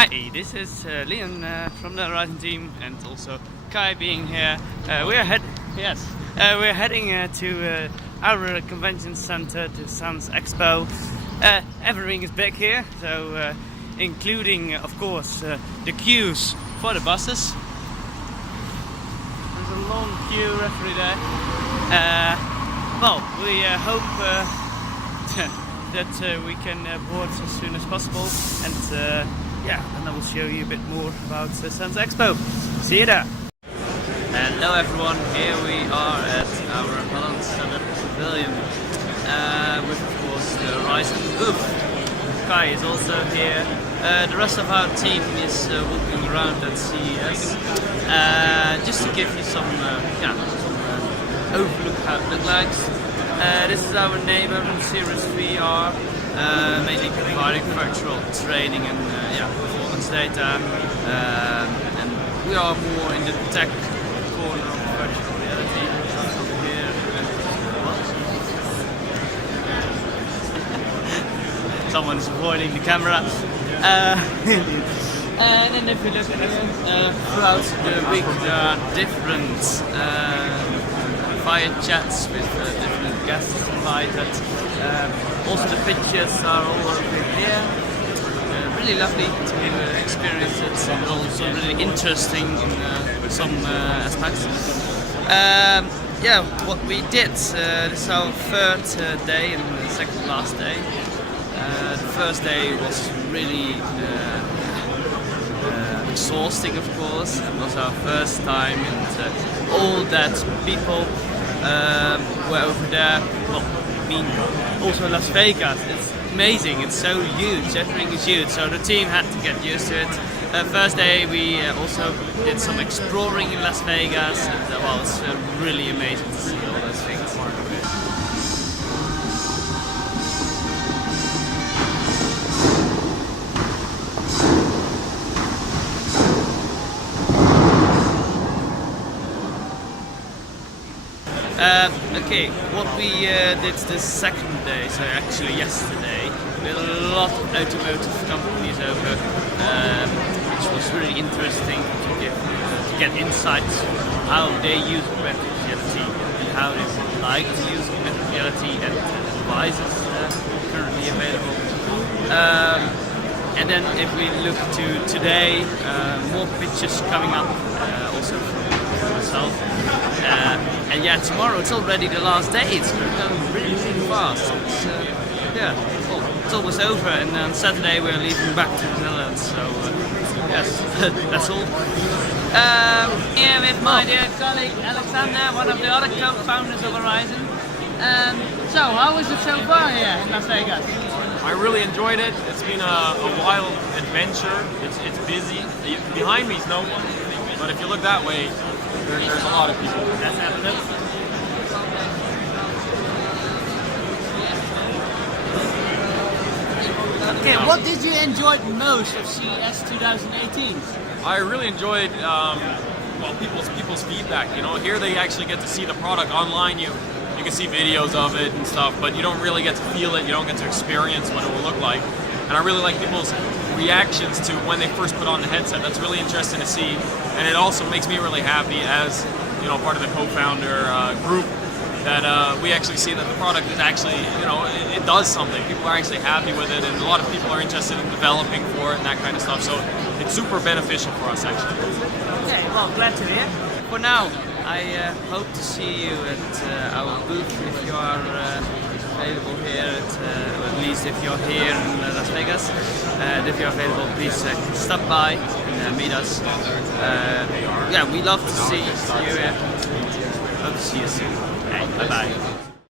Hi, this is Leon from the Aryzon team, and also Kai being here. We're heading to our convention center, to Sans Expo. Everything is back here, so including, of course, the queues for the buses. There's a long queue every day. Well, we hope that we can board as soon as possible, and yeah, and I will show you a bit more about Sans Expo. See you there! Hello everyone, here we are at our Holland Standard Pavilion with, of course, the Aryzon booth. Kai is also here. The rest of our team is walking around at CES. Just to give you some overlook how it looks like. This is our neighbor in Series VR, mainly providing virtual training and performance data. And we are more in the tech corner of virtual reality. Here. Someone is avoiding the camera. And then if you look at throughout the week, there are different fire chats with different guests invited. Also the pictures are all over here. Really lovely to experience it, and also really interesting in some aspects. Yeah, what we did, this is our third day and the second last day. The first day was really exhausting, of course. It was our first time, and all that people were over there. Well, I mean, also Las Vegas. It's amazing. It's so huge. Everything is huge. So the team had to get used to it. First day we also did some exploring in Las Vegas, and well, it's really amazing to see all those things. Okay, what we did the second day, so actually yesterday, we had a lot of automotive companies over, which was really interesting to get insights on how they use augmented reality and how they would like to use augmented reality, and devices currently available. And then if we look to today, more pictures coming up, also from myself. And yeah, tomorrow it's already the last day. It's going really, really fast. It's, it's almost over, and on Saturday we're leaving back to the Netherlands. So yes, that's all. Here with my dear colleague Alexander, one of the other co-founders of Aryzon. So, how was it so far here in Las Vegas? I really enjoyed it. It's been a wild adventure. It's busy. Behind me is no one, but if you look that way, there's a lot of people. That's happening. Okay, what did you enjoy most of CES 2018? I really enjoyed people's feedback. You know, here they actually get to see the product. Online, you can see videos of it and stuff, but you don't really get to feel it. You don't get to experience what it will look like. And I really like people's reactions to when they first put on the headset. That's really interesting to see, and it also makes me really happy as, you know, part of the co-founder group, that we actually see that the product is actually, you know, it does something. People are actually happy with it, and a lot of people are interested in developing for it and that kind of stuff. So it's super beneficial for us, actually. Okay, well, glad to hear. For now, I hope to see you at our booth if you are available here, or at least if you're here in Las Vegas. And if you're available, please stop by and meet us. Yeah, we love to see you here. Hope to see you soon. Bye bye.